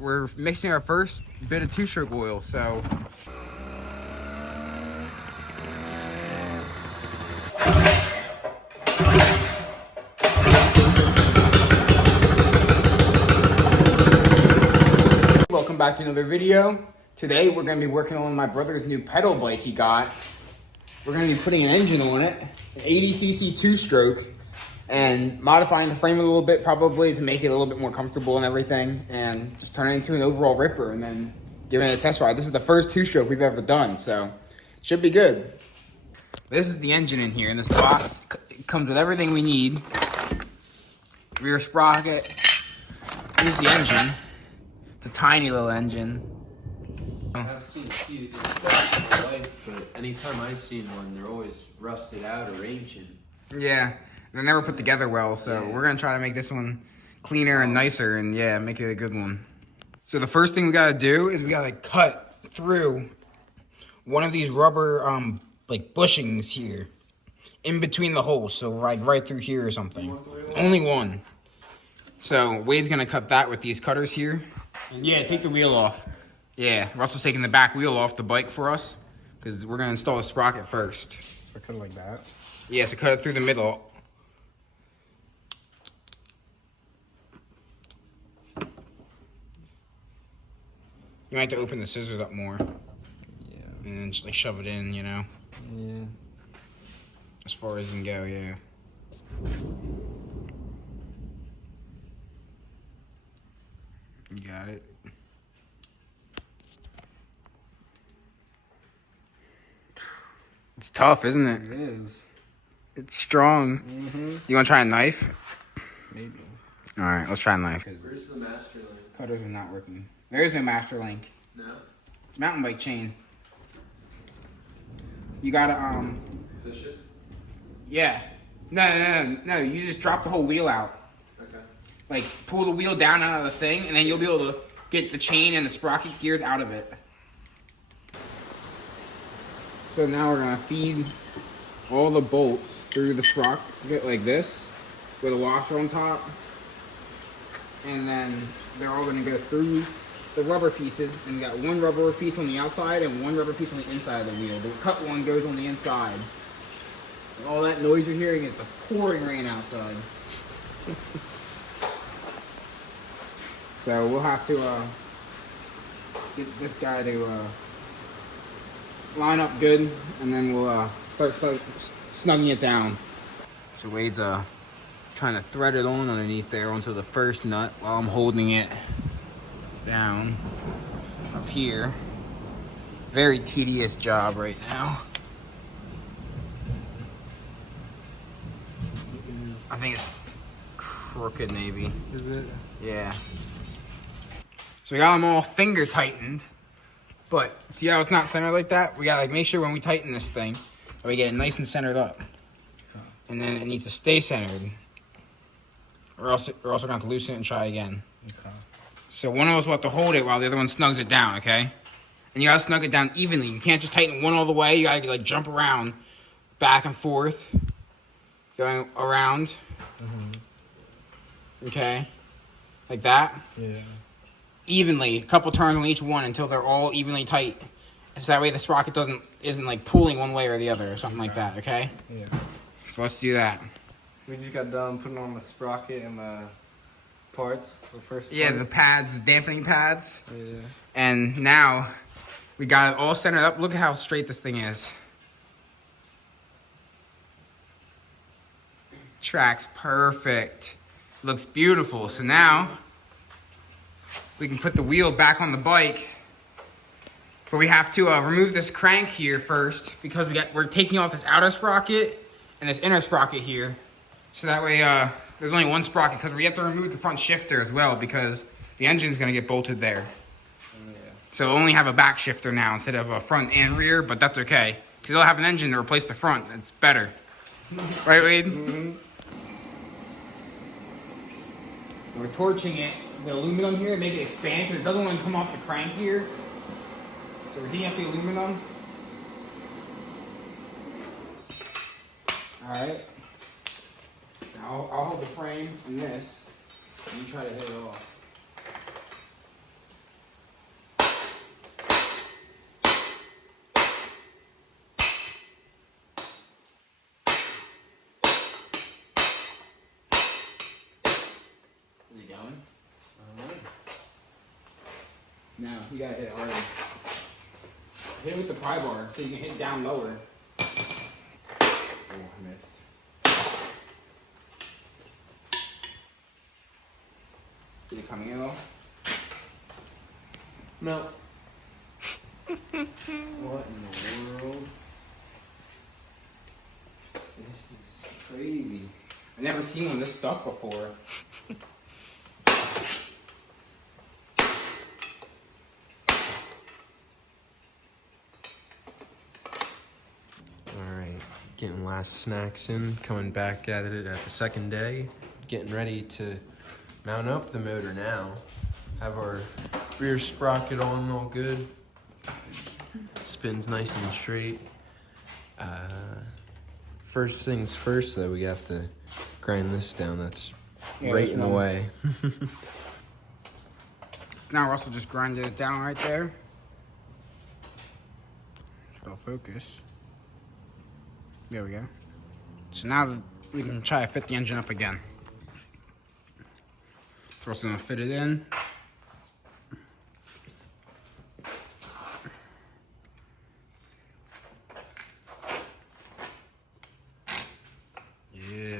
we're mixing our first bit of two-stroke oil, so. Welcome back to another video. Today we're going to be working on my brother's new pedal bike he got. We're going to be putting an engine on it, an 80cc two-stroke, and modifying the frame a little bit probably to make it a little bit more comfortable and everything, and just turn it into an overall ripper and then giving it a test ride. This is the first two-stroke we've ever done, so it should be good. This is the engine in here, and this box comes with everything we need. Rear sprocket. Here's the engine. It's a tiny little engine. I've seen a few in my life, but anytime I've seen one, they're always rusted out or ancient. Yeah, they're never put together well, so we're gonna try to make this one cleaner and nicer, and yeah, make it a good one. So the first thing we gotta do is we gotta cut through one of these rubber like bushings here, in between the holes, so like right through here or something. Only one. So Wade's gonna cut that with these cutters here. Yeah, take the wheel off. Yeah, Russell's taking the back wheel off the bike for us, because we're gonna install the sprocket first. So I cut it like that? Yeah, so cut it through the middle. You might have to open the scissors up more. Yeah. And then just like shove it in, you know? Yeah. As far as you can go, yeah. You got it. It's tough, isn't it? It is. It's strong. You want to try a knife? Maybe. All right, let's try a knife. Where's the master link? Cutters are not working. There is no master link. No? It's mountain bike chain. You gotta, Fish it? yeah. No. You just drop the whole wheel out. Okay. Like, pull the wheel down out of the thing, and then you'll be able to get the chain and the sprocket gears out of it. So now we're gonna feed all the bolts through the sprocket like this, with a washer on top. And then they're all gonna go through the rubber pieces, and we got one rubber piece on the outside and one rubber piece on the inside of the wheel. The cut one goes on the inside. And all that noise you're hearing is the pouring rain outside. So we'll have to get this guy to line up good, and then we'll start snugging it down. So Wade's trying to thread it on underneath there onto the first nut while I'm holding it down up here. Very tedious job right now. I think it's crooked maybe. Is it? Yeah. So we got them all finger tightened, but see how it's not centered like that? We gotta like make sure when we tighten this thing that we get it nice and centered up. And then it needs to stay centered, or else we're also gonna have to loosen it and try again. Okay. So one of us will have to hold it while the other one snugs it down, okay? And you gotta snug it down evenly. You can't just tighten one all the way. You gotta like jump around, back and forth, going around. Okay, like that. Yeah. Evenly, a couple turns on each one until they're all evenly tight. So that way the sprocket isn't like pulling one way or the other or something like that, okay? Yeah. So let's do that. We just got done putting on the sprocket and the parts, the first Yeah, parts. the pads, the dampening pads. Yeah. And now we got it all centered up. Look at how straight this thing is. Tracks perfect. Looks beautiful. So now we can put the wheel back on the bike. But we have to remove this crank here first, because we're taking off this outer sprocket and this inner sprocket here. So that way there's only one sprocket, because we have to remove the front shifter as well, because the engine's gonna get bolted there. Yeah. So we'll only have a back shifter now instead of a front and rear, but that's okay. Because they'll have an engine to replace the front. It's better. Right, Wade? Mm-hmm. We're torching it, the aluminum here, make it expand, because it doesn't want to come off the crank here. So we're heating up the aluminum. Alright. Now I'll hold the frame and this, and you try to hit it off. No, you gotta hit it hard. Hit it with the pry bar so you can hit down lower. Oh, I missed. Is it coming in at all? No. What in the world? This is crazy. I've never seen one this stuck before. Alright, getting last snacks in, coming back at it at the second day. Getting ready to mount up the motor now. Have our rear sprocket on all good. Spins nice and straight. First things first though, we have to grind this down. That's right in the way. Now Russell just grinded it down right there. It'll focus. There we go. So now we can try to fit the engine up again. So Russell's gonna fit it in. Yeah.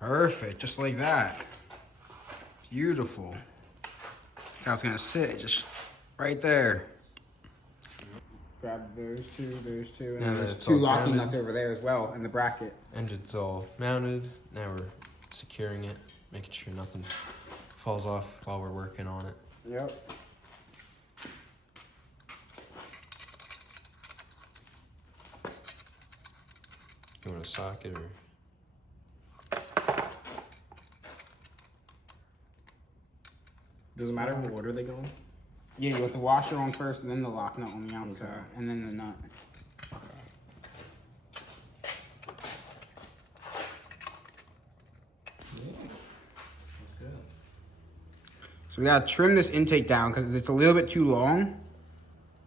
Perfect, just like that. Beautiful. That's how it's gonna sit, just right there. Grab those two, and Now there's that it's two all locking grounded. nuts over there as well in the bracket. Engine's all mounted. Now we're securing it, making sure nothing falls off while we're working on it. Yep. You want a socket or? Doesn't matter what order they go in? Yeah, you want the washer on first, and then the lock nut on the outside, and then the nut. So we gotta trim this intake down because it's a little bit too long.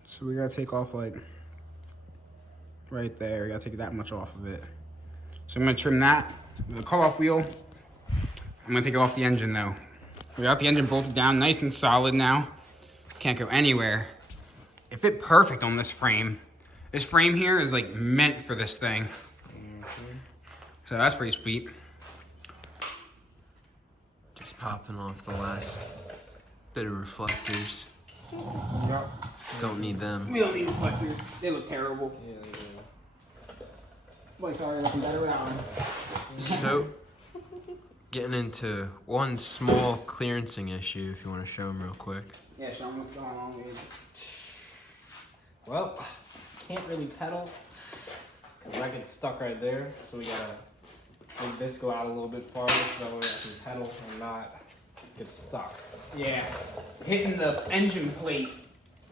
So we gotta take off like right there. We gotta take that much off of it. So I'm gonna trim that with a cut-off wheel. I'm gonna take it off the engine though. We got the engine bolted down, nice and solid now. Can't go anywhere. It fit perfect on this frame. This frame here is like meant for this thing. So that's pretty sweet. Just popping off the last bit of reflectors. Don't need them. We don't need reflectors. They look terrible. Yeah, they do. Like, sorry, looking better without one. So, getting into one small clearancing issue, if you want to show them real quick. Yeah, show them what's going on with it. Well, can't really pedal because I get stuck right there. So we gotta make this go out a little bit farther so that way I can pedal and not get stuck. Yeah, hitting the engine plate.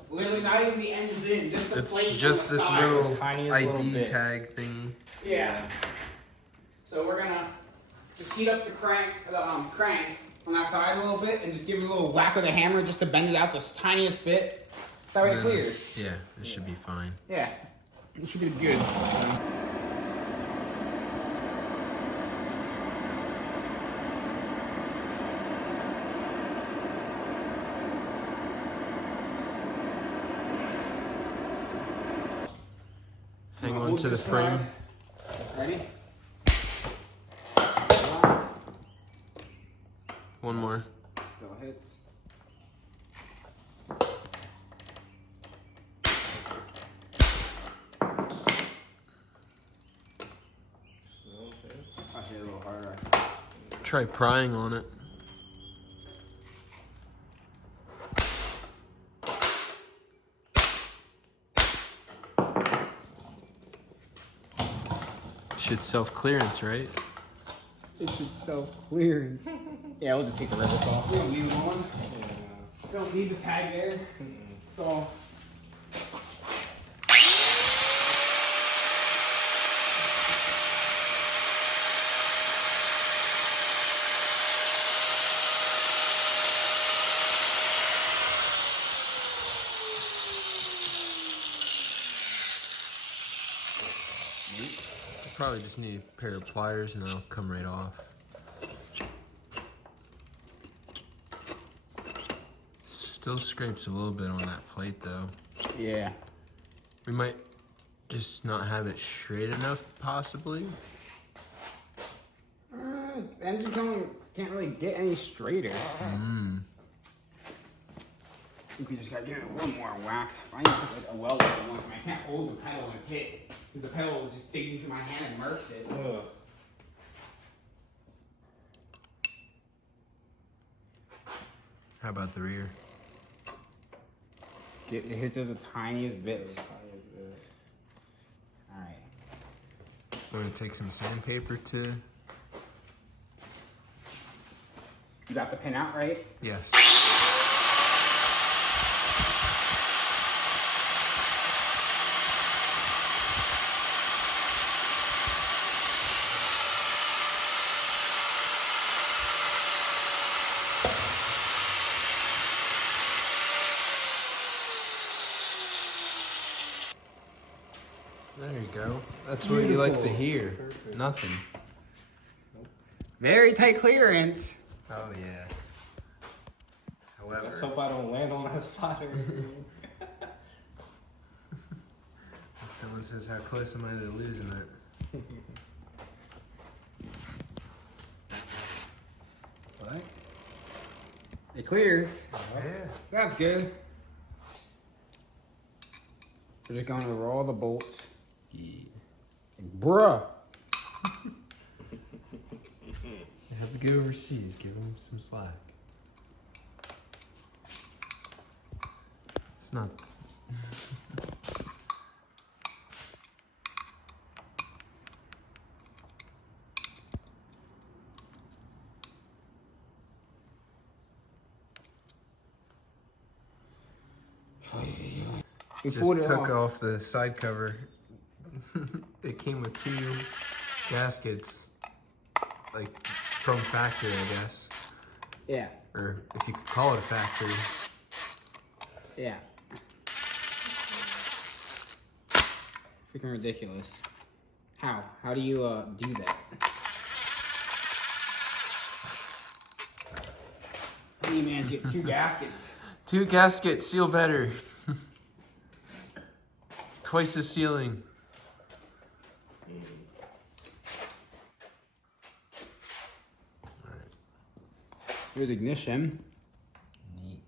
Literally not even the engine, just the plate. It's just on the this side. little Tiniest little ID bit. tag thingy. Yeah. So we're gonna just heat up the crank on that side a little bit, and just give it a little whack with a hammer just to bend it out the tiniest bit. That way it clears. Yeah, this should be fine. Yeah, it should be good. Hang on Hold to the this frame. side. Ready? One more. Still hits. I hit a little harder. Try prying on it. Should self-clearance, right? It should self-clearance. Yeah, we'll just take the rivets off. We don't need them on. We don't need the tag there. So. Probably just need a pair of pliers and they'll come right off. Still scrapes a little bit on that plate though. Yeah. We might just not have it straight enough, possibly. Engine cone can't really get any straighter. I think we just gotta give it one more whack. I need to put like a weld on one. I can't hold the pedal and hit because the pedal just digs into my hand and murks it. Ugh. How about the rear? It hits it the tiniest bit. Alright. I'm gonna take some sandpaper to. You got the pin out, right? Yes. There you go. That's what you like to hear. Perfect. Nothing. Very tight clearance. Oh yeah. However, Let's hope I don't land on that side or anything. someone says, "How close am I to losing it?" What? It clears. Yeah. That's good. We're just going over all the bolts. Yeah. Bruh. You have to go overseas. Give them some slack. It's not. We Just pulled it took off. off the side cover. It came with 2 gaskets, like from factory, I guess, Yeah. or if you could call it a factory. Yeah. Freaking ridiculous. How? How do you do that? How do you manage to get 2 gaskets? 2 gaskets seal better. Twice the sealing. Here's ignition. Neat.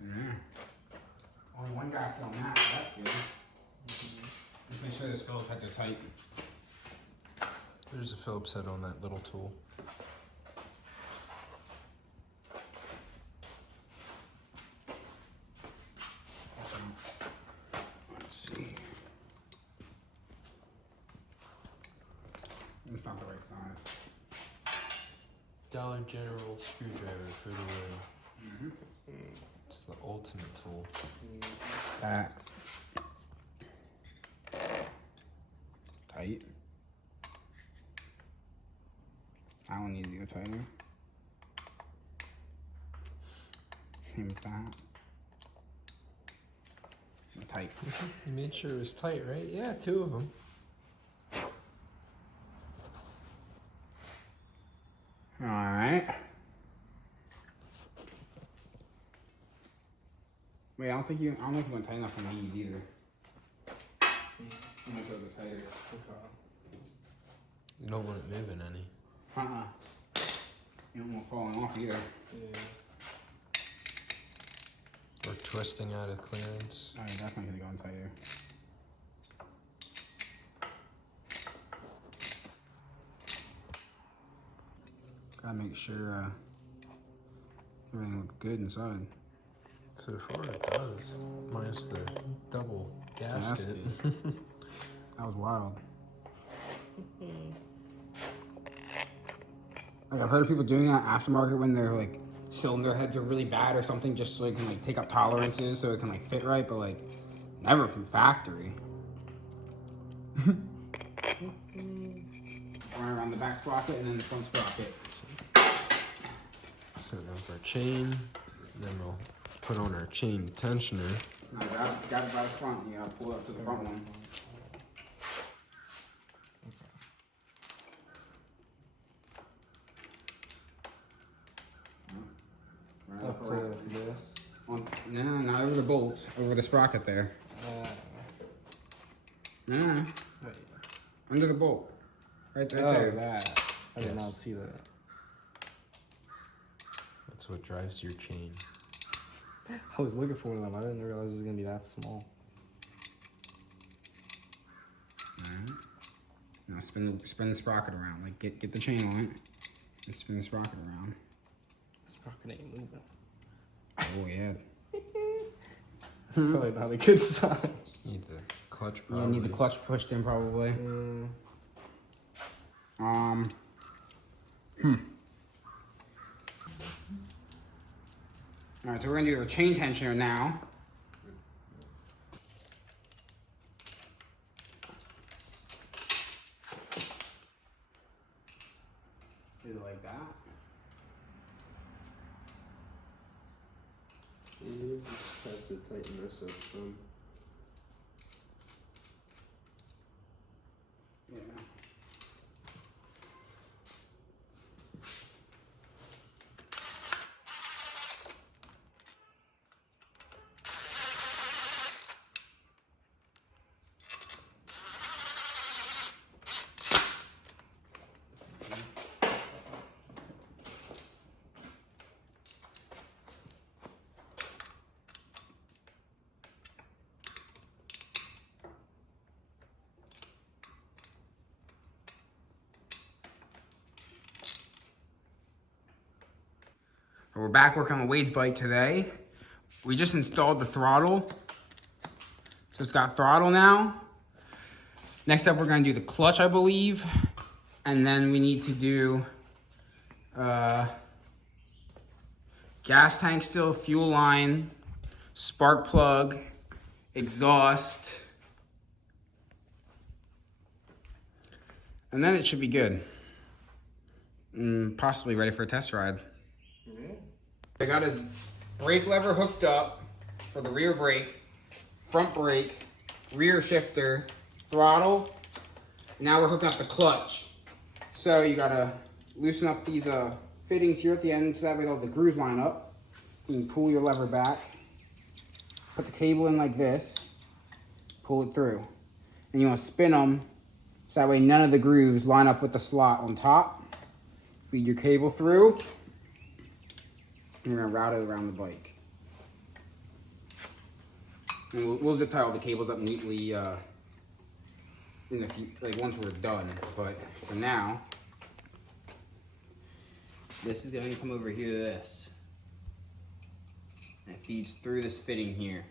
Yeah. Only 1 gasket on that, so that's good. Just make sure those Phillips heads are tight. There's a Phillips head on that little tool. Let's see. It's not the right size. Dollar General screwdriver for the win. It's the ultimate tool. Facts. Tight. I don't need to go tighter. Same with that. Tight. You made sure it was tight, right? Yeah, 2 of them. Alright. Wait, I don't think you went tight enough on these either. You might go a bit tighter. You don't want it moving any. You don't want it falling off either. Yeah. Or twisting out of clearance. Oh, you're definitely going tighter. Gotta make sure everything looks good inside. So far it does. Minus the double gasket. That was wild. Like, I've heard of people doing that aftermarket when their like cylinder heads are really bad or something, just so they can like take up tolerances so it can like fit right, but like never from factory. Run around the back sprocket and then the front sprocket. Set up our chain. Then we'll put on our chain tensioner. Now grab it by the front. You gotta pull it up to the front one. Right Up to around. this. No, not over the bolts. Over the sprocket there. No. Wait. Under the bolt. Right Oh, there. that. I did not see that. That's what drives your chain. I was looking for them. I didn't realize it was gonna be that small. Alright. Now spin the sprocket around. Like get the chain on it. And spin the sprocket around. Sprocket ain't moving. Oh yeah. That's probably not a good sign. Need the clutch Yeah, probably. need the clutch pushed in probably. Alright, so we're gonna do our chain tensioner now. Do it like that. You just have to tighten this up some. Yeah. We're back working on Wade's bike today. We just installed the throttle. So it's got throttle now. Next up, we're gonna do the clutch, I believe. And then we need to do gas tank still, fuel line, spark plug, exhaust. And then it should be good. Possibly ready for a test ride. I got his brake lever hooked up for the rear brake, front brake, rear shifter, throttle. Now we're hooking up the clutch. So you gotta loosen up these fittings here at the end so that way all the grooves line up. You can pull your lever back, put the cable in like this, pull it through. And you wanna spin them so that way none of the grooves line up with the slot on top. Feed your cable through. And you're gonna route it around the bike. And we'll zip tie all the cables up neatly in the like once we're done. But for now, this is going to come over here to this. And it feeds through this fitting here.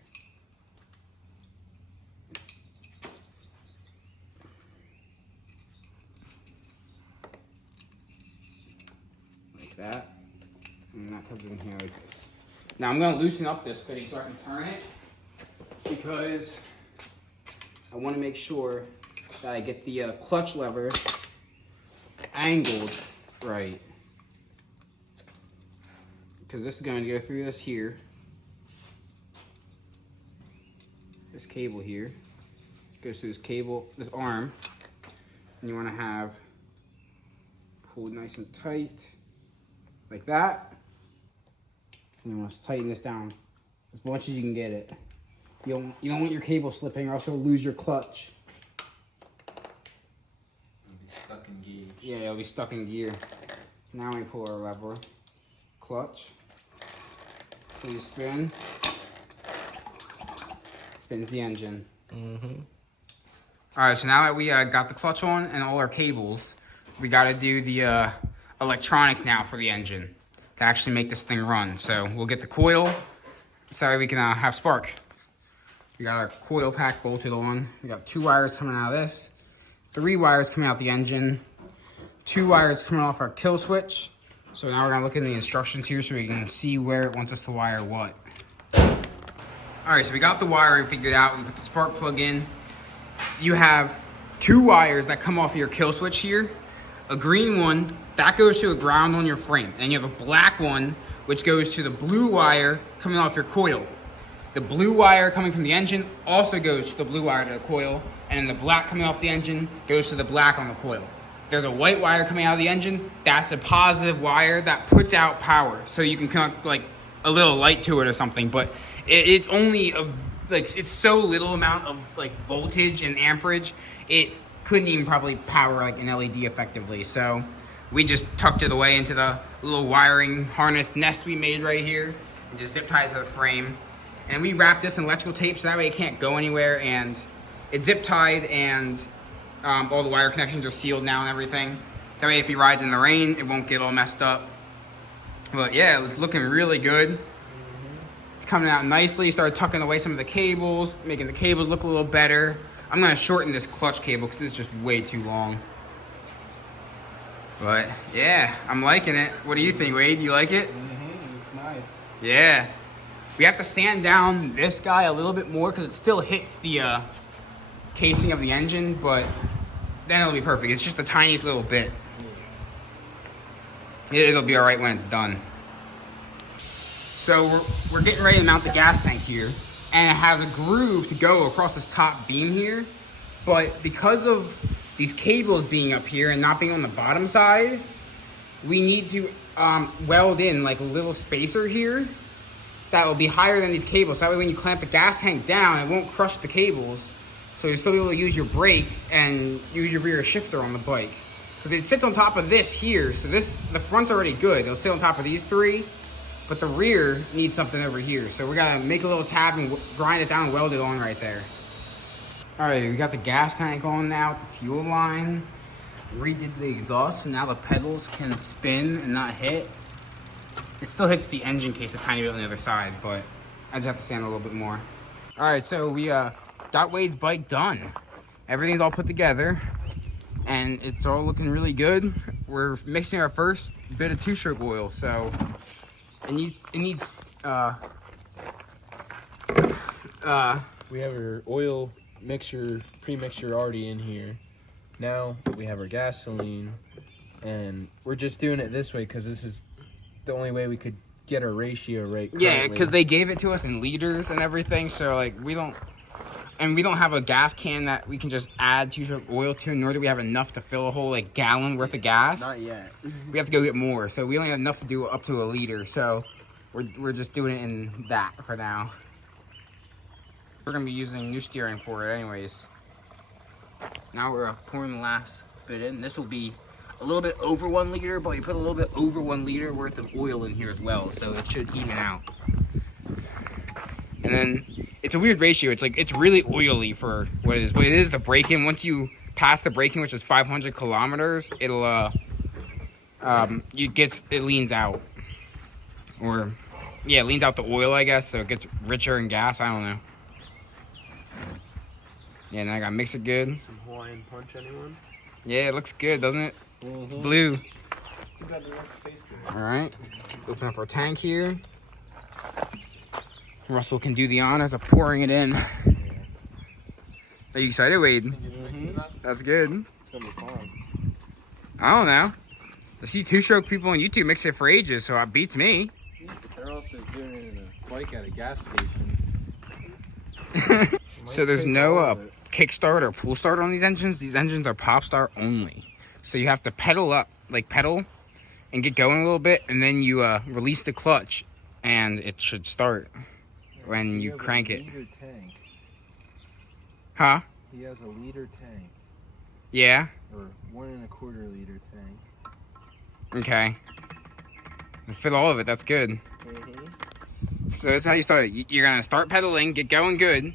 Like that. And that comes in here like this. Now I'm gonna loosen up this fitting so I can turn it because I wanna make sure that I get the clutch lever angled right. Because this is gonna go through this here. This cable here. Goes through this cable, this arm. And you wanna have pulled nice and tight. Like that. And you want to tighten this down as much as you can get it. You don't want your cable slipping or else you'll lose your clutch. It'll be stuck in gear. Yeah, it'll be stuck in gear. So now we pull our lever. Clutch. Please spin. Spins the engine. Alright, so now that we got the clutch on and all our cables, we got to do the electronics now for the engine to actually make this thing run. So we'll get the coil so that we can have spark. We got our coil pack bolted on. We got 2 wires coming out of this, 3 wires coming out the engine, 2 wires coming off our kill switch. So now we're gonna look in the instructions here so we can see where it wants us to wire what. All right, so we got the wiring figured out. We put the spark plug in. You have 2 wires that come off of your kill switch here. A green one, that goes to a ground on your frame. And you have a black one, which goes to the blue wire coming off your coil. The blue wire coming from the engine also goes to the blue wire to the coil. And then the black coming off the engine goes to the black on the coil. If there's a white wire coming out of the engine, that's a positive wire that puts out power. So you can connect like a little light to it or something, but it's only it's so little amount of like voltage and amperage, it couldn't even probably power like an LED effectively. So we just tucked it away into the little wiring harness nest we made right here and just zip tied it to the frame. And we wrapped this in electrical tape so that way it can't go anywhere, and it's zip tied, and all the wire connections are sealed now and everything. That way if he rides in the rain, it won't get all messed up. But yeah, it's looking really good. It's coming out nicely. Started tucking away some of the cables, making the cables look a little better. I'm gonna shorten this clutch cable because this is just way too long. But yeah, I'm liking it. What do you think, Wade? You like it? Looks nice. Yeah. We have to sand down this guy a little bit more because it still hits the casing of the engine, but then it'll be perfect. It's just the tiniest little bit. It'll be all right when it's done. So we're getting ready to mount the gas tank here, and it has a groove to go across this top beam here, but because of these cables being up here and not being on the bottom side, we need to weld in like a little spacer here that will be higher than these cables. So that way when you clamp the gas tank down, it won't crush the cables. So you'll still be able to use your brakes and use your rear shifter on the bike. Because it sits on top of this here. So the front's already good. It'll sit on top of these three. But the rear needs something over here. So we gotta make a little tab and grind it down and weld it on right there. All right, we got the gas tank on now with the fuel line. Redid the exhaust, so now the pedals can spin and not hit. It still hits the engine case a tiny bit on the other side, but I just have to sand a little bit more. All right, so we got Wade's bike done. Everything's all put together, and it's all looking really good. We're mixing our first bit of two-stroke oil, so it needs We have our oil mixture, pre-mixture already in here. Now we have our gasoline, and we're just doing it this way because this is the only way we could get our ratio right currently. Yeah, because they gave it to us in liters and everything, so like we don't have a gas can that we can just add two-stroke oil to, nor do we have enough to fill a whole like gallon worth of gas. Not yet. We have to go get more, so we only have enough to do up to a liter, so we're just doing it in that for now. We're gonna be using new steering for it anyways. Now we're pouring the last bit in. This will be a little bit over 1 liter, but we put a little bit over 1 liter worth of oil in here as well, so it should even out. And then it's a weird ratio. It's really oily for what it is. But it is the braking. Once you pass the braking, which is 500 kilometers, it'll it leans out, or yeah, it leans out the oil, I guess. So it gets richer in gas. I don't know. Yeah, now I gotta mix it good. Some Hawaiian punch, anyone? Yeah, it looks good, doesn't it? Mm-hmm. Blue. All right. Open up our tank here. Russell can do the honors of pouring it in. Are you excited, Wade? Mm-hmm. That's good. It's gonna be fun. I don't know. I see two-stroke people on YouTube mix it for ages, so it beats me. But they're also doing it in a bike at a gas station. So there's no kickstart or pull start on these engines. These engines are pop start only. So you have to pedal up, like pedal, and get going a little bit, and then you release the clutch, and it should start when you crank it. Tank. Huh? He has a liter tank. Yeah? Or 1 1/4 liter tank. Okay. Fill all of it, that's good. Mm-hmm. So that's how you start it. You're going to start pedaling, get going good,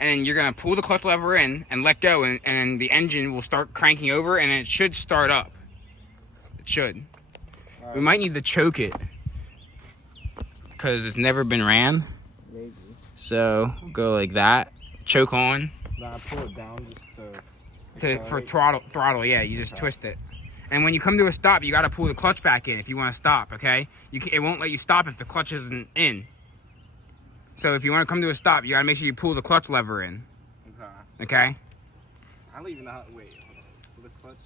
and you're going to pull the clutch lever in and let go, and the engine will start cranking over, and it should start up. It should. We might need to choke it because it's never been ran. Maybe. So go like that, choke on. Nah, pull it down just For throttle, yeah, you just twist it. And when you come to a stop, you got to pull the clutch back in if you want to stop, okay? It won't let you stop if the clutch isn't in. So if you want to come to a stop, you got to make sure you pull the clutch lever in. Okay? I don't even know how. Wait, hold on. So the clutch.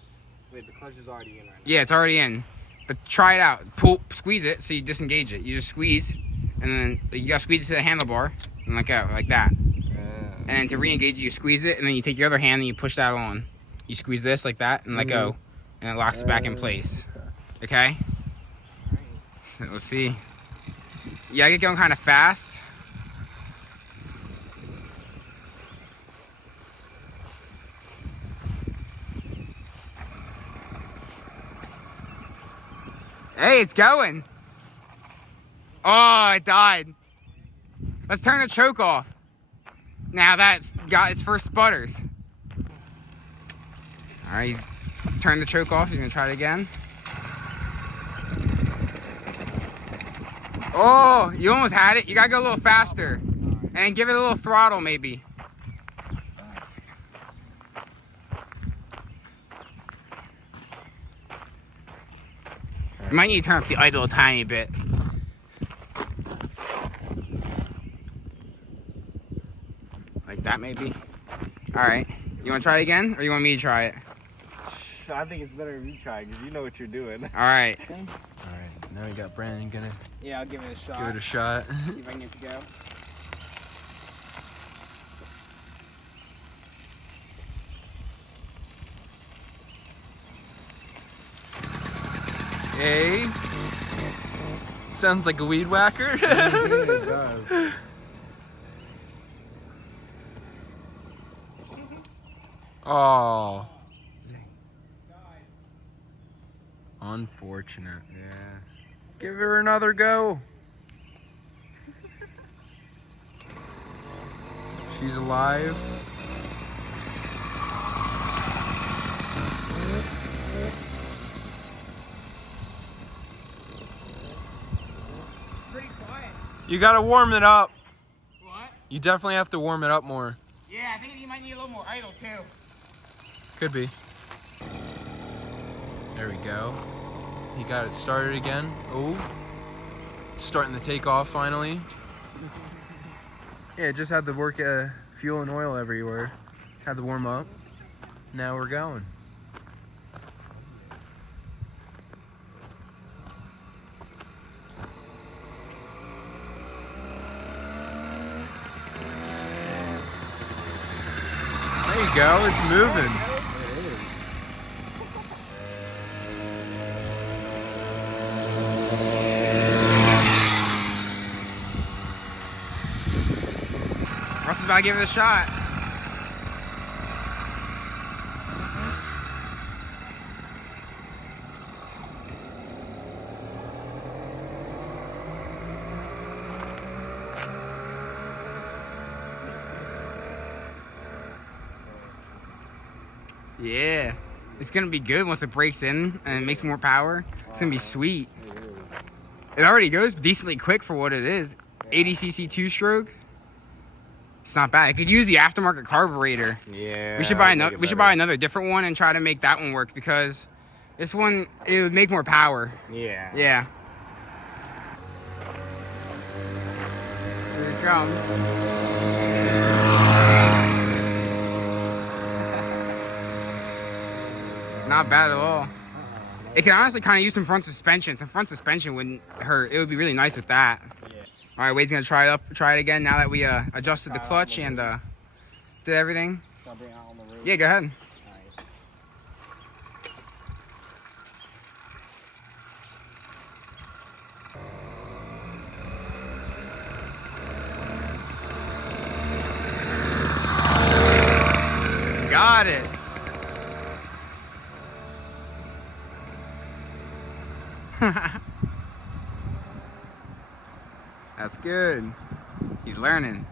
Wait, the clutch is already in right now. Yeah, it's already in. But try it out. Squeeze it so you disengage it. You just squeeze, and then you got to squeeze it to the handlebar and let go, like that. And then to re-engage it, you squeeze it, and then you take your other hand and you push that on. You squeeze this like that and let go, and it locks it back in place. Okay? Let's see. Yeah, I get going kind of fast. Hey, it's going. Oh, it died. Let's turn the choke off. Now that's got its first sputters. All right, turn the choke off. He's gonna try it again. Oh, you almost had it. You gotta go a little faster. And give it a little throttle maybe. You might need to turn up the idle a tiny bit. Like that maybe. All right, you wanna try it again or you want me to try it? I think it's better if you try because you know what you're doing. All right. All right, now we got Brandon gonna Yeah, I'll give it a shot. give it a shot. See if I can get it to go. Hey, sounds like a weed whacker. It does. Oh, unfortunate. Yeah. Give her another go. She's alive. Pretty quiet. You gotta warm it up. What? You definitely have to warm it up more. Yeah, I think you might need a little more idle too. Could be. There we go. He got it started again. Oh, it's starting to take off finally. Yeah, just had to work fuel and oil everywhere. Had to warm up. Now we're going. There you go, it's moving. Russ is about to give it a shot. Yeah, it's gonna be good once it breaks in and it makes more power. It's gonna be sweet. It already goes decently quick for what it is. 80cc 2-stroke. It's not bad. I could use the aftermarket carburetor. Yeah. We should buy another. We should buy another different one and try to make that one work because this one it would make more power. Yeah. Yeah. Here it comes. Not bad at all. It can honestly kind of use some front suspension. Some front suspension wouldn't hurt. It would be really nice with that. Yeah. All right, Wade's gonna try it again now that we adjusted the clutch and did everything. Shall I bring it out on the roof? Yeah, go ahead. Got it. That's good. He's learning.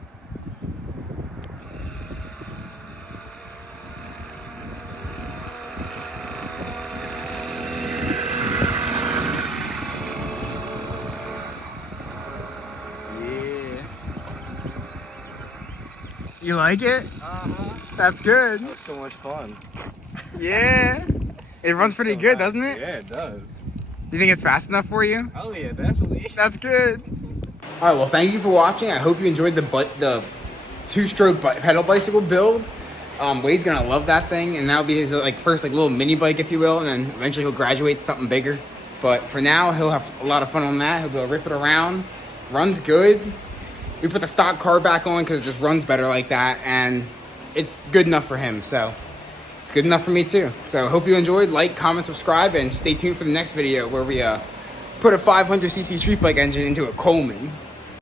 Yeah. You like it? That's good. That's so much fun. Yeah. It runs pretty So good, nice. doesn't it? Yeah, it does. You think it's fast enough for you? Oh yeah, definitely. That's good. All right, well, thank you for watching. I hope you enjoyed the two-stroke pedal bicycle build. Wade's gonna love that thing, and that'll be his first little mini bike, if you will, and then eventually he'll graduate to something bigger. But for now, he'll have a lot of fun on that. He'll be able to rip it around. Runs good. We put the stock car back on because it just runs better like that, and it's good enough for him. So it's good enough for me too. So I hope you enjoyed. Like, comment, subscribe, and stay tuned for the next video where we put a 500cc street bike engine into a Coleman.